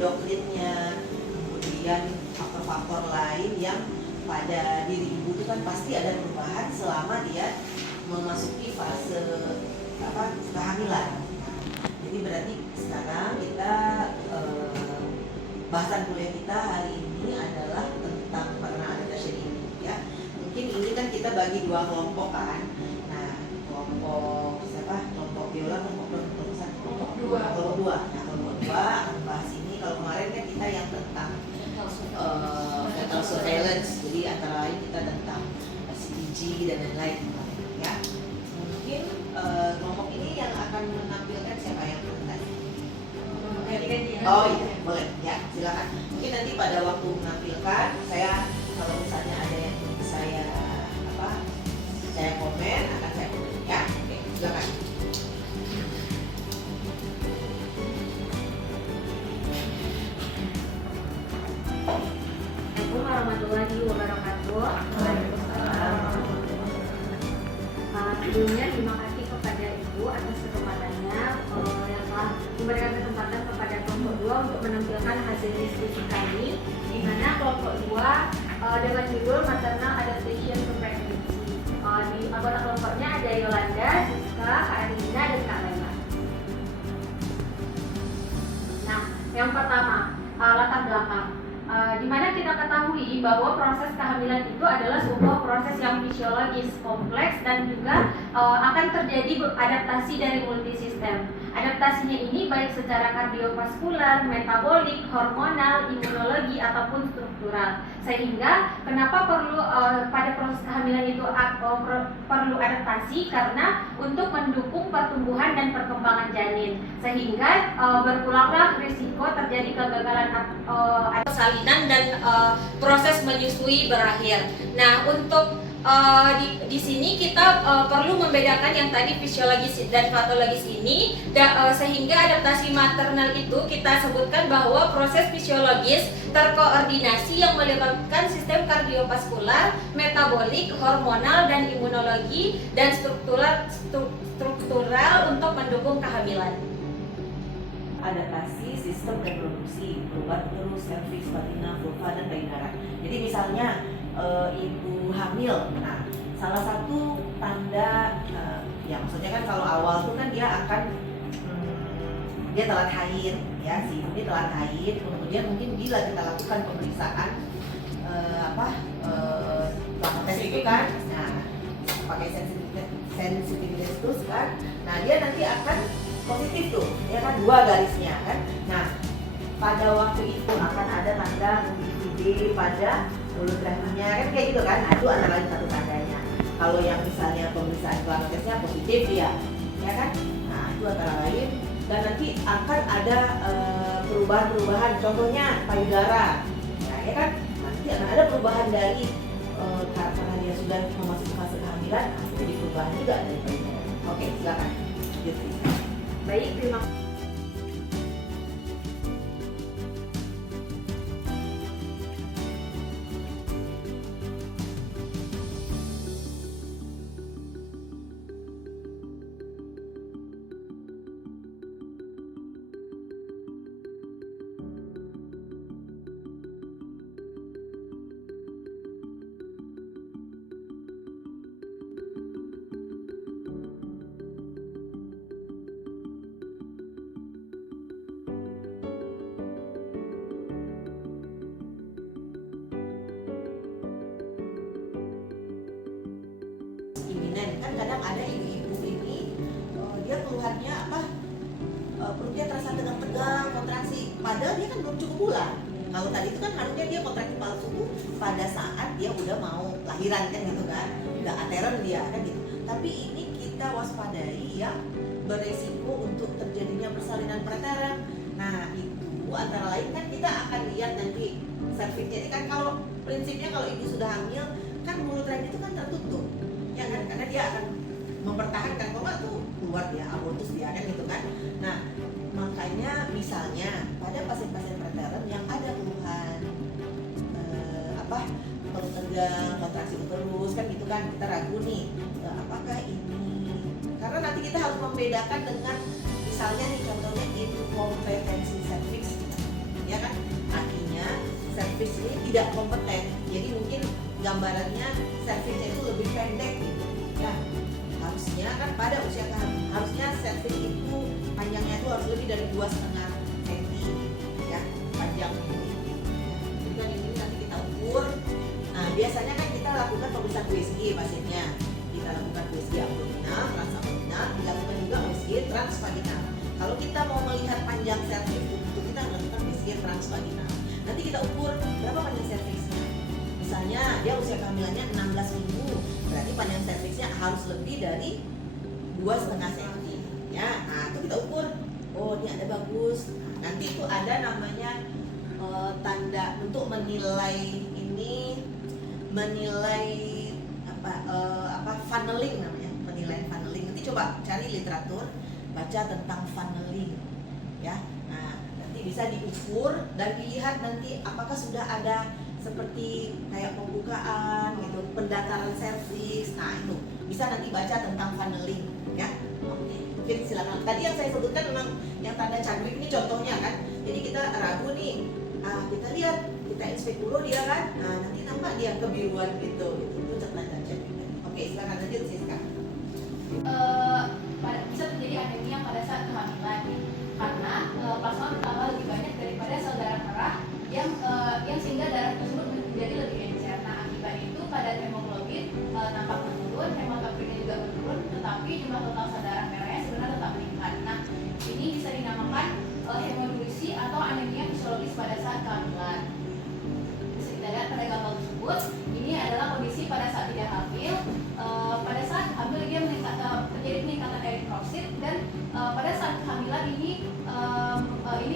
endokrinnya, kemudian faktor-faktor lain yang pada diri ibu itu kan pasti ada perubahan selama dia memasuki fase kehamilan. Jadi berarti sekarang kita bahasan kuliah kita hari ini adalah tentang maternal adaptation ini, ya. Mungkin ini kan kita bagi dua kelompok kan. Nah, kelompok Viola, kelompok dua. Nah, kelompok dua akan bahas ini. Kalau kemarin kan kita yang tentang fetal surveillance, jadi antara lain kita tentang CPG dan lain-lain, ya. Mungkin kelompok ini yang akan menampilkan siapa yang presentasi? Oh iya, boleh, ya silakan. Mungkin nanti pada waktu menampilkan, kalau misalnya ada yang ingin saya komen, akan saya komen, ya. Oke, silakan. Assalamualaikum warahmatullahi wabarakatuh. Sebelumnya terima kasih kepada Ibu atas kesempatannya yang telah memberikan kesempatan kepada kelompok 2 untuk menampilkan hasil diskusi kami, di mana kelompok 2 dengan judul Maternal Adaptation to Pregnancy. Di anggota kelompoknya ada Yolanda, Siska, Kak Erlina, dan Kak Lena. Nah, yang pertama, latar belakang. Di mana kita ketahui bahwa proses kehamilan itu adalah sebuah proses yang fisiologis, kompleks, dan juga akan terjadi adaptasi dari multisistem. Adaptasinya ini baik secara kardiovaskular, metabolik, hormonal, imunologi, ataupun struktural. Sehingga kenapa perlu pada proses kehamilan itu perlu adaptasi, karena untuk mendukung pertumbuhan dan perkembangan janin. Sehingga berkuranglah risiko terjadi kegagalan salinan dan proses menyusui berakhir. Nah, untuk di sini kita perlu membedakan yang tadi fisiologis dan patologis ini, sehingga adaptasi maternal itu kita sebutkan bahwa proses fisiologis terkoordinasi yang melibatkan sistem kardiovaskular, metabolik, hormonal, dan imunologi, dan struktural untuk mendukung kehamilan. Adaptasi sistem reproduksi, perubahan uterus, cervix, vagina, vulva, dan payudara. Jadi misalnya ibu hamil, nah salah satu tanda, ya maksudnya kan kalau awal tuh kan dia akan dia telat haid, ya si ibu ini telat haid, kemudian mungkin bila kita lakukan pemeriksaan tes itu kan, nah pakai sensitivitas terus kan, nah dia nanti akan positif tuh, ya kan, 2 garisnya kan. Nah, pada waktu itu akan ada tanda UVB pada mulut rahimnya kan, kayak gitu kan. Nah, itu antara lain satu tandanya. Kalau yang misalnya pemeriksaan tesnya positif ya kan. Nah, itu antara lain. Dan nanti akan ada perubahan-perubahan, contohnya payudara, ya kan. Nanti akan ada perubahan dari karena dia sudah memasuki fase kehamilan, jadi perubahan juga dari payudara. Oke, silakan. Baik, terima kasih. Kan kadang ada ibu-ibu ini dia keluhannya perutnya terasa tegang-tegang, kontraksi, padahal dia kan belum cukup bulan. Kalau tadi itu kan harusnya dia kontraksi palsu tuh pada saat dia udah mau lahiran kan gitu kan, udah ateran dia kan gitu. Tapi ini kita waspadai yang beresiko untuk terjadinya persalinan preterem. Nah itu antara lain kan kita akan lihat nanti serviksnya ini kan, kalau prinsipnya kalau ibu sudah hamil kan mulut rahim itu kan tertutup, ya kan, karena dia akan mempertahankan, kalau nggak tuh keluar dia abortus dia kan gitu kan. Nah makanya misalnya pada pasien-pasien preterem yang ada keluhan perut tegang, kontraksi uterus kan gitu kan, kita ragu nih apakah ini, karena nanti kita harus membedakan dengan misalnya nih contohnya inkompetensi serviks, ya tidak kompeten. Jadi mungkin gambarannya serviksnya itu lebih pendek gitu. Ya, harusnya kan pada usia harusnya serviks itu panjangnya itu harus lebih dari 2,5 cm ya, panjang ini. Jadi kan ini nanti kita ukur. Nah, biasanya kan kita lakukan pemeriksaan USG pasiennya. Kita lakukan USG abdominal, transabdominal, dilakukan juga USG transvaginal. Kalau kita mau melihat panjang serviks itu kita lakukan USG transvaginal. Nanti kita ukur berapa panjang serviksnya. Misalnya dia usia kehamilannya 16 minggu, berarti panjang serviksnya harus lebih dari 2,5 cm. Ya, nah itu kita ukur. Oh, ini ada bagus. Nah, nanti itu ada namanya tanda untuk menilai funneling namanya, penilaian funneling. Nanti coba cari literatur, baca tentang funneling ya. Nah, nanti bisa diukur dan dilihat nanti apakah sudah ada seperti kayak pembukaan gitu, pendataran serviks. Nah, itu bisa nanti baca tentang funneling ya. Oke, mungkin silakan. Tadi yang saya sebutkan memang yang tanda Chadwick ini contohnya kan. Jadi kita ragu nih, kita lihat, kita inspek dulu dia kan. Nah, nanti nampak dia kebiruan gitu. Itu tanda Chadwick. Oke, silakan lanjut Siska. Bisa terjadi anemia pada saat kehamilan karena plasma bertambah lebih banyak daripada sel darah merah yang sehingga darah tersebut menjadi lebih encer. Nah, akibat itu kadar hemoglobin nampak menurun, hematokritnya juga menurun, tetapi jumlah total sel darah merahnya sebenarnya tetap meningkat. Nah, ini bisa dinamakan hemodilusi atau anemia fisiologis pada saat kehamilan. Bisa kita lihat pada gambar tersebut, ini adalah kondisi pada saat tidak hamil. Pada saat hamil dia terjadi peningkatan eritrosit dan pada saat kehamilan ini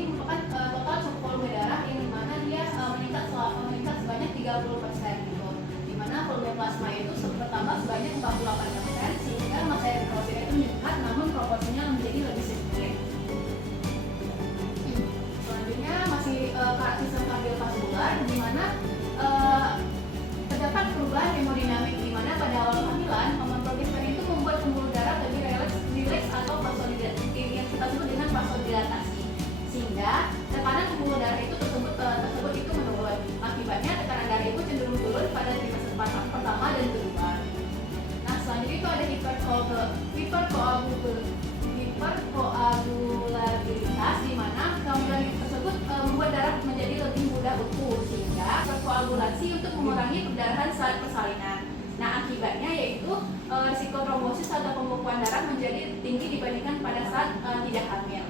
merupakan total cukup volume darah yang dimana dia meningkat sebanyak 30% gitu. Dimana volume plasma itu bertambah sebanyak 48% sehingga massa eritrosit itu meningkat namun proporsinya menjadi lebih sedikit. Selanjutnya masih sistem kardiovaskular di mana terdapat perubahan hemodinamik di mana pada awal kehamilan hormon progesteron itu membuat pembuluh darah lebih rileks atau vasodilatasi yang kita sebut dengan vasodilatasi, sehingga tekanan pembuluh darah itu tersebut itu menurun. Akibatnya tekanan darah itu cenderung turun pada trimester pertama dan kedua. Nah, selanjutnya itu ada hiperkoagulabilitas di mana kehamilan tersebut membuat darah menjadi lebih mudah beku sehingga terkoagulasi untuk mengurangi perdarahan saat persalinan. Nah, akibatnya yaitu risiko trombosis atau pembekuan darah menjadi tinggi dibandingkan pada saat tidak hamil.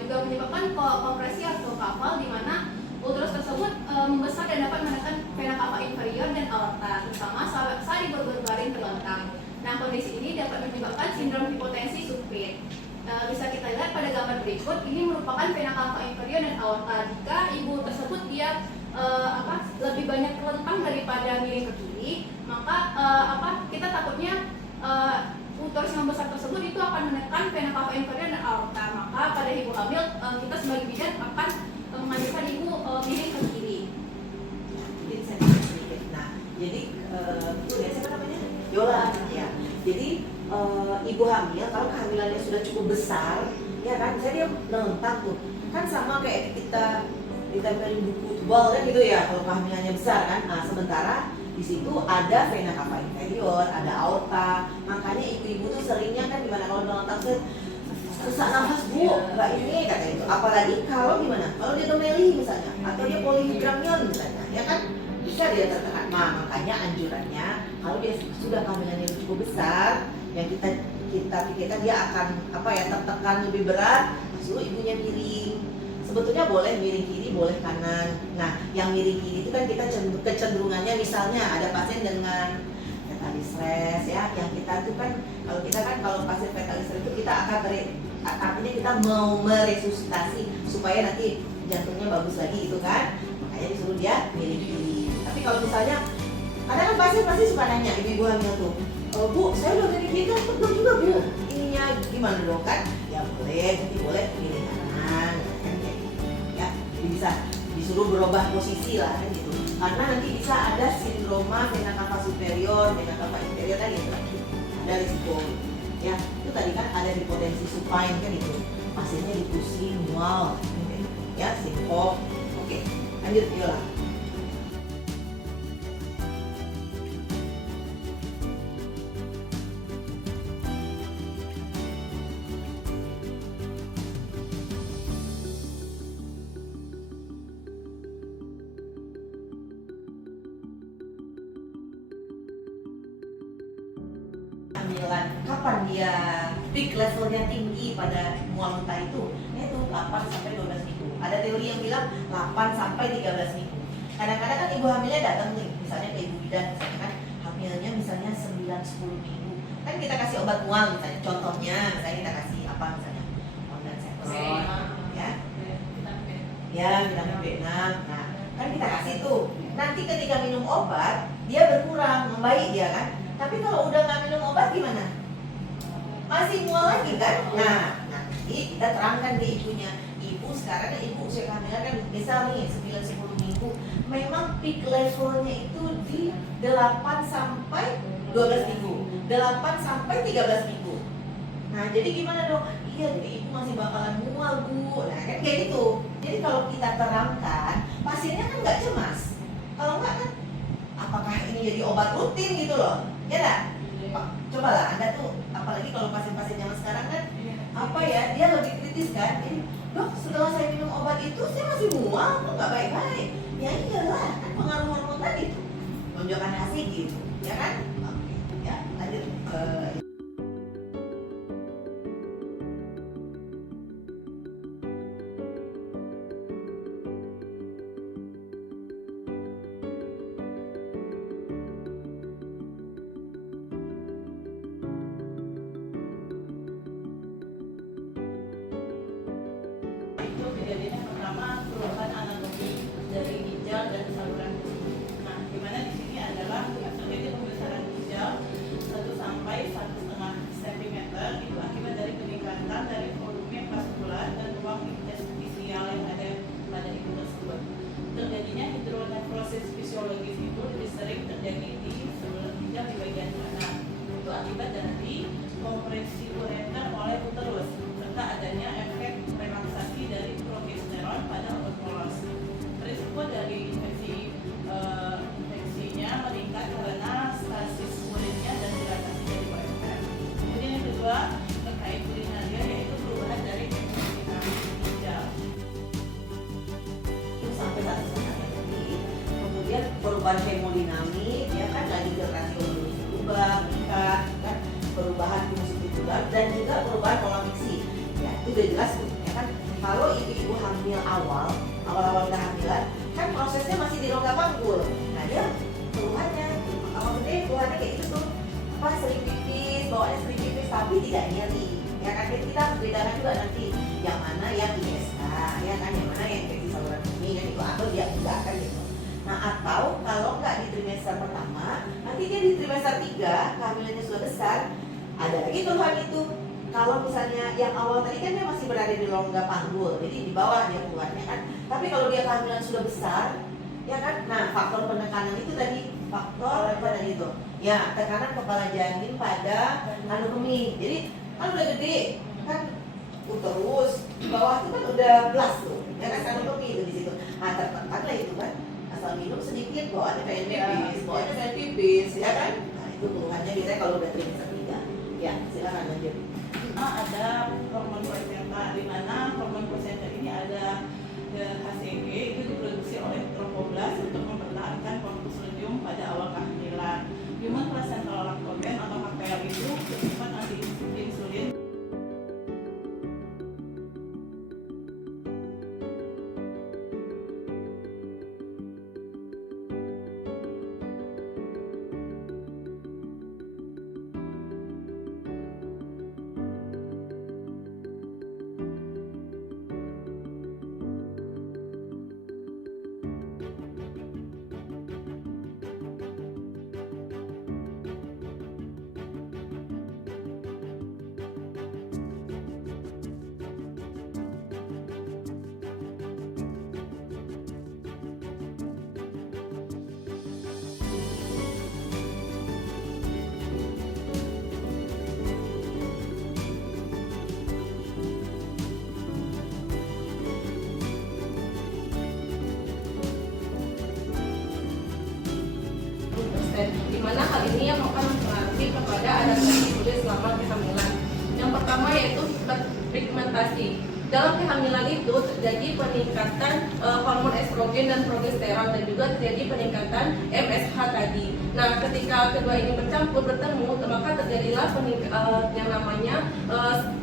Juga menyebabkan kompresi arterokapal di mana uterus tersebut membesar dan dapat menekan vena cava inferior dan aorta, terutama saat di berbaring terlentang. Nah, kondisi ini dapat menyebabkan sindrom hipotensi supin. Bisa kita lihat pada gambar berikut, ini merupakan vena cava inferior dan aorta. Jika ibu tersebut dia lebih banyak terlentang daripada miring ke kiri, maka kita takutnya uterus yang besar tersebut itu akan menekan vena cava inferior dan aorta. Maka pada ibu hamil kita sebagai bidan akan menganjurkan ibu miring ke kiri. Mungkin saya sedikit. Nah, jadi itu ya siapa namanya? Yola. Ya. Jadi ibu hamil kalau kehamilannya sudah cukup besar, ya kan, misalnya dia melentang tuh, kan sama kayak kita ditempelin buku tebal kan gitu ya kalau kehamilannya besar kan. Nah, sementara di situ ada vena cava inferior, ada aorta. Makanya ibu-ibu tuh seringnya kan gimana kalau melentang tuh sesak nafas bu, nggak ini kata itu. Apalagi kalau gimana? Kalau dia domeli misalnya, atau dia polihidramnion misalnya, ya kan bisa dia tertekan. Nah, makanya anjurannya kalau dia sudah kehamilannya cukup besar, yang kita pikirkan dia akan tertekan lebih berat, suruh ibunya miring. Sebetulnya boleh miring kiri, boleh kanan. Nah, yang miring kiri itu kan kita kecenderungannya misalnya ada pasien dengan fetal distress ya, yang kita itu kan kalau pasien fetal distress itu kita akan artinya kita mau meresusitasi supaya nanti jantungnya bagus lagi itu kan, makanya disuruh dia miring kiri. Tapi kalau misalnya ada kan pasien pasti suka nanya ibu-ibu hamil tuh, bu saya udah miring kiri kan belum juga bu, ininya gimana dong kan? Ya boleh, jadi boleh miring kanan kan kayak gitu ya. Jadi bisa disuruh berubah posisi lah kan gitu, karena nanti bisa ada sindroma vena cava superior, vena cava inferior kan gitu, ada risiko ya. Itu tadi kan ada hipotensi supine kan itu, pasiennya dipusing, mual ya, sinkoп. Oke, Lanjut, Yola. Kehamilan, kapan dia peak levelnya tinggi pada mual muntah itu? Yaitu 8 sampai 12 minggu. Ada teori yang bilang 8 sampai 13 minggu. Kadang-kadang kan ibu hamilnya datang nih, misalnya ke ibu bidan, misalnya kan hamilnya misalnya 9-10 minggu. Kan kita kasih obat mual misalnya, contohnya misalnya kita kasih apa misalnya? Ondansetron, ya. Ya, vitamin B6. Nah, kan kita kasih tuh. Nanti ketika minum obat, dia berkurang, membaik dia kan. Tapi kalau udah nggak minum obat gimana? Masih mual lagi kan? Nah, nanti kita terangkan ke ibunya. Ibu sekarang ibu usia kehamilan kan misal nih 9-10 minggu. Memang peak levelnya itu di 8 sampai 12 minggu. 8 sampai 13 minggu. Nah, jadi gimana dong? Iya, jadi ibu masih bakalan mual, Bu. Nah, kan kayak gitu. Jadi kalau kita terangkan, pasiennya kan nggak cemas. Kalau nggak kan, apakah ini jadi obat rutin gitu loh? Ya nggak? Coba lah, Anda tuh, apalagi kalau pasien-pasien zaman sekarang kan, apa ya, dia lebih kritis kan? Jadi, dok, setelah saya minum obat itu, saya masih mual, kok nggak baik-baik? Ya iyalah, kan pengaruh hormon tadi tuh. Lonjakan hasil gitu, ya kan? Oke, ya, lanjut. Itu kejadian yang pertama perubahan anatomi dari ginjal dan saluran kemih. Nah, di mana di sini adalah terjadi pembesaran ginjal 1 sampai 1,5 cm itu akibat dari peningkatan dari volume vaskular dan ruang interstisial yang ada pada ibu tersebut. Terjadinya hidronefrosis fisiologis itu lebih sering terjadi di saluran ginjal di bagian kanan. Itu akibat dari kompresi ureter oleh uterus serta adanya efek relaksasi dari progesteron pada otot polos. Risiko dari infeksinya meningkat karena stasis urinnya dan dilatasi dari ureter. Kemudian yang kedua terkait urinaria yaitu perubahan dari hemodinamik ginjal. Sampai 1,5 cm. Kemudian perubahan hemodinamik, ya kan lagi generasi berubah, meningkat, kan perubahan fungsi titular dan juga perubahan pola miksi. Ya, itu udah jelas tuh, ya kan. Kalau ibu-ibu hamil awal-awal kehamilan, kan prosesnya masih di rongga panggul. Nah, dia keluhannya, maksudnya keluhannya kayak gitu tuh, apa sering pipis, bawaannya sering pipis tapi tidak nyeri. Ya kan, kita harus bedakan juga nanti yang mana yang ISK, ya kan, yang mana yang infeksi saluran kemih, kan itu atau dia enggak kan gitu. Nah, atau kalau nggak di trimester pertama, nanti dia di trimester 3, kehamilannya sudah besar, ada lagi keluhan itu. Kalau misalnya yang awal tadi kan dia masih berada di rongga panggul, jadi di bawah dia keluarnya kan. Tapi kalau dia kehamilan sudah besar, ya kan, nah faktor penekanan itu tadi, faktor apa tadi itu? Ya, tekanan kepala janin pada kandung kemih. Jadi kan udah gede, kan uterus, di bawah itu kan udah blas tuh, ya kan, kandung kemih itu di situ. Nah, tertekan lah itu kan. Asal minum sedikit, bawaannya pengen pipis, bawaannya pengen pipis, ya kan? Nah, itu keluhannya biasanya kalau udah trimester 3. Ya, silakan lanjut. Ada hormon plasenta, di mana hormon plasenta ini ada HCG itu diproduksi oleh trofoblast untuk mempertahankan korpuskulium pada awal kehamilan. Human placental lactogen atau HPL itu bersifat anti-insulin. di mana hal ini yang akan mempengaruhi kepada adaptasi kulit selama kehamilan. Yang pertama yaitu hiperpigmentasi. Dalam kehamilan itu terjadi peningkatan hormon estrogen dan progesteron dan juga terjadi peningkatan MSH tadi. Nah, ketika kedua ini bertemu, maka terjadilah yang namanya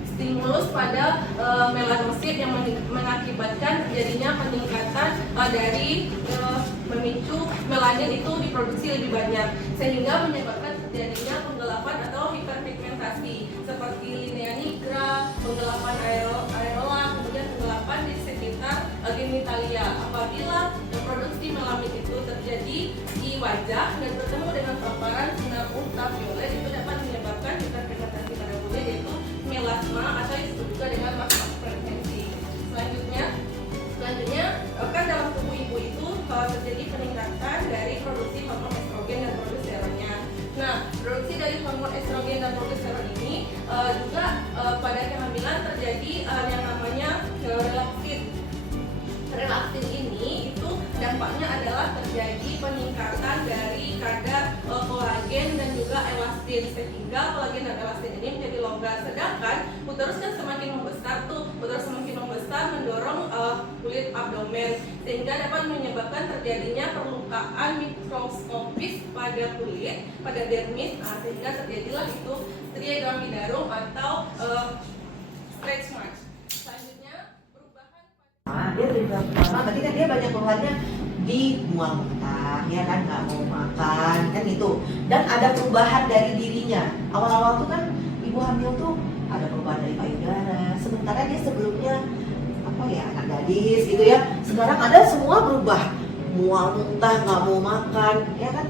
stimulus pada melanosit yang mengakibatkan terjadinya peningkatan dari memicu melanin itu diproduksi lebih banyak sehingga menyebabkan terjadinya penggelapan atau hiperpigmentasi seperti linea nigra, penggelapan areola, kemudian penggelapan di sekitar genitalia. Apabila produksi melanin itu terjadi di wajah dan bertemu dengan paparan sinar ultraviolet, itu dapat menyebabkan hiperpigmentasi pada kulit yaitu melasma atau disebut juga dengan pigmentasi. Selanjutnya kan dalam tubuh ibu itu terjadi peningkatan dari produksi hormon estrogen dan progesteronnya. Nah, produksi dari hormon estrogen dan progesteron ini juga pada kehamilan terjadi yang namanya relaksin. Relaksin ini itu dampaknya adalah terjadi peningkatan dari kadar kolagen dan juga elastin sehingga kolagen dan elastin ini menjadi longgar. Sedangkan uterus kan semakin membesar mendorong kulit abdomen sehingga dapat menyebabkan terjadinya perlukaan mikroskopis pada kulit, pada dermis, sehingga terjadilah itu stria gravidarum atau stretch marks. Selanjutnya perubahan Dia terlibat pertama, berarti kan dia banyak keluhannya di mual muntah, ya kan, nggak mau makan, kan itu. Dan ada perubahan dari dirinya. Awal-awal tuh kan ibu hamil tuh ada perubahan dari payudara. Sementara dia sebelumnya anak gadis gitu ya. Sekarang ada semua berubah, mual muntah, nggak mau makan, ya kan.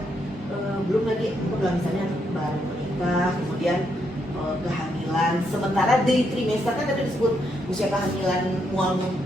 Belum lagi misalnya baru menikah, kemudian kehamilan. Sementara di trimester kan tadi disebut usia kehamilan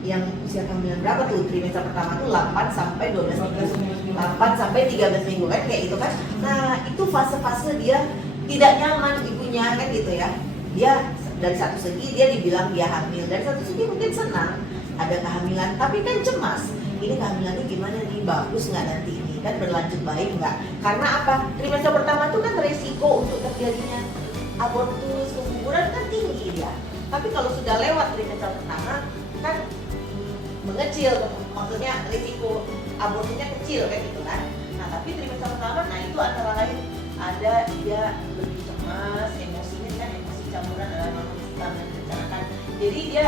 yang usia kehamilan berapa tuh? Trimester pertama tuh 8 sampai 12 minggu. 8 sampai 13 minggu kan kayak itu kan. Nah, itu fase-fase dia tidak nyaman ibunya kan gitu ya. Dia dari satu segi dia dibilang dia hamil, dari satu segi mungkin senang ada kehamilan, tapi kan cemas. Ini kehamilannya gimana nih? Bagus nggak nanti ini? Kan berlanjut baik nggak? Karena apa? Trimester pertama tuh kan resiko untuk terjadinya abortus, keguguran kan tinggi dia. Tapi kalau sudah lewat trimester pertama kan mengecil, maksudnya risiko abortusnya kecil kan gitu kan. Nah tapi trimester pertama, nah itu antara lain ada dia lebih cemas, emosinya kan emosi campuran dalam manusia menceritakan. Jadi dia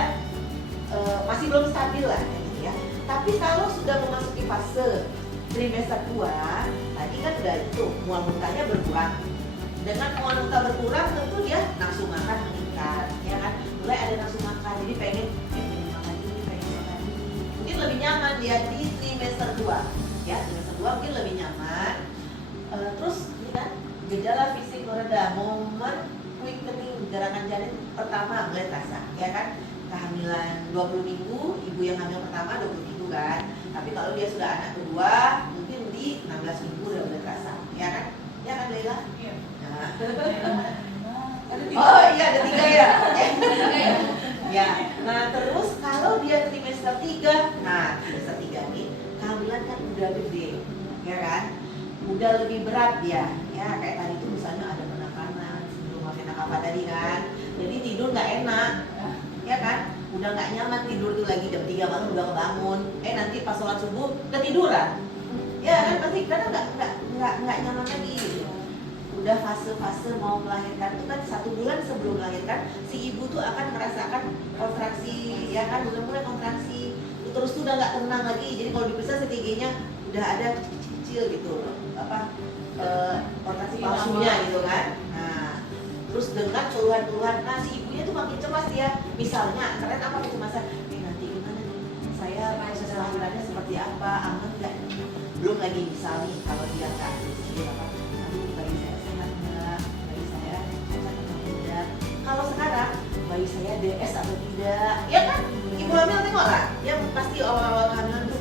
masih belum stabil lah gitu ya. Tapi kalau sudah memasuki fase trimester 2, tadi kan udah itu mual muntahnya berkurang. Dengan mual muntah berkurang tentu dia nafsu makan meningkat, ya kan? Mulai ada nafsu makan, jadi pengen makan ini. Mungkin lebih nyaman dia di trimester 2. Ya, trimester 2 mungkin lebih nyaman. Terus ini kan gejala fisik mereda, momen quickening gerakan janin pertama mulai terasa, ya kan? Kehamilan 20 minggu, ibu yang hamil pertama 20 minggu kan. Tapi kalau dia sudah anak kedua, mungkin di 16 minggu udah mulai terasa, ya kan? Ya kan Leila? Iya. Nah. Ada 3. Oh iya ada 3 ya. Ya. Nah terus kalau dia trimester 3, nah trimester 3 nih kehamilan kan udah gede, ya kan? Udah lebih berat dia, ya kayak tadi itu misalnya ada penekanan sebelum makan apa tadi kan. Jadi tidur nggak enak, ya kan? Udah nggak nyaman tidur tuh lagi jam 3 malam udah kebangun. Nanti pas sholat subuh ketiduran, ya kan? Pasti karena nggak nyaman lagi. Gitu. Udah fase-fase mau melahirkan itu kan 1 bulan sebelum melahirkan si ibu tuh akan merasakan kontraksi, ya kan? Mulai kontraksi, terus tuh udah nggak tenang lagi. Jadi kalau diperiksa CTG-nya udah ada kecil gitu, kontraksi palsunya gitu kan. Nah, terus dengan keluhan-keluhan, nah si ibunya tuh makin cemas ya. Misalnya, kalian apa kecemasan? Nanti gimana nih? Saya proses lahirannya seperti apa? Aman nggak? Belum lagi misalnya kalau dia nggak bayi saya sehat nggak? Bayi saya sehat atau tidak? Kalau sekarang bayi saya DS atau tidak? Ya kan? Ibu hamil tengok lah. Yang pasti awal-awal kehamilan tuh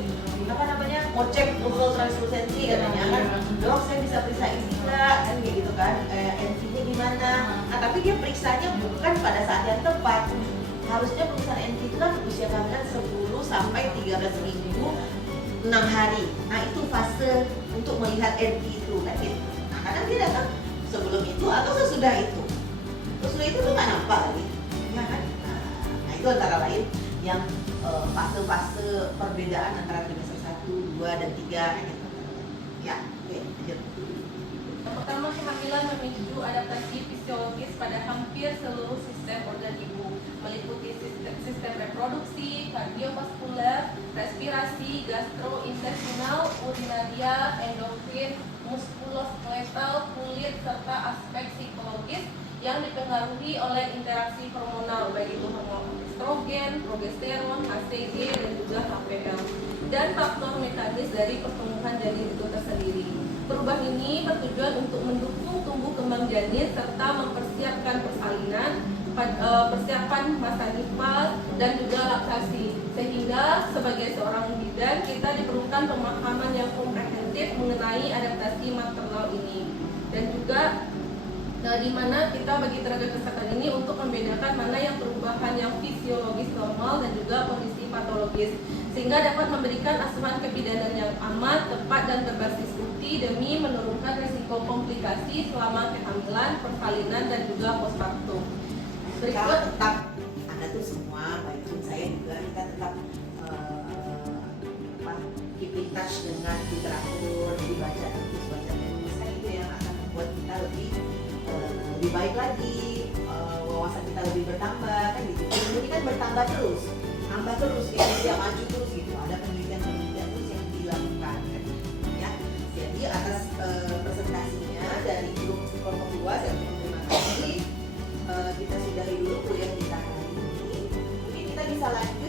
apa namanya? Mau cek buffalo translucency katanya kan? Dok, saya bisa periksa isi nggak? Kan kayak gitu kan? NV-nya gimana? Nah tapi dia periksanya bukan pada saat yang tepat. Harusnya pemeriksaan NV itu kan usia kehamilan 10 sampai 13 minggu 6 hari. Nah itu fase untuk melihat NV itu kan gitu. Nah kadang dia datang sebelum itu atau sesudah itu. Sesudah itu tuh nggak nampak gitu, ya kan? Nah itu antara lain yang fase-fase perbedaan antara trimester 1, 2, dan 3 gitu. Ya, oke, lanjut. Yang pertama, kehamilan memicu adaptasi fisiologis pada hampir seluruh sistem organ ibu, meliputi sistem reproduksi, kardiovaskuler, respirasi, gastrointestinal, urinaria, endokrin, muskuloskeletal, kulit, serta aspek psikologis yang dipengaruhi oleh interaksi hormonal, baik itu hormon estrogen, progesteron, HCG, dan juga HPL, dan faktor mekanis dari pertumbuhan janin itu tersendiri. Perubahan ini bertujuan untuk mendukung tumbuh kembang janin serta mempersiapkan persalinan, persiapan masa nifas, dan juga laktasi. Sehingga sebagai seorang bidan kita diperlukan pemahaman yang komprehensif mengenai adaptasi maternal ini, dan juga di mana kita bagi tenaga kesehatan ini untuk membedakan mana yang perubahan yang fisiologis normal dan juga kondisi patologis, sehingga dapat memberikan asuhan kebidanan yang aman, tepat, dan berbasis bukti demi menurunkan risiko komplikasi selama kehamilan, persalinan, dan juga postpartum. Berikut tetap Anda tuh semua, baik pun saya juga, kita tetap keep in touch dengan literatur, dibaca terus, kan itu yang akan membuat kita lebih baik lagi, wawasan kita lebih bertambah kan gitu. Ilmu ini kan bertambah terus, nambah terus, dia maju terus gitu. Ada penelitian terus yang dilakukan kan, ya. Jadi atas presentasinya dari grup kelompok 2 saya terima kasih. Kita sudahi dulu kuliah kita hari ini. Mungkin kita bisa lanjut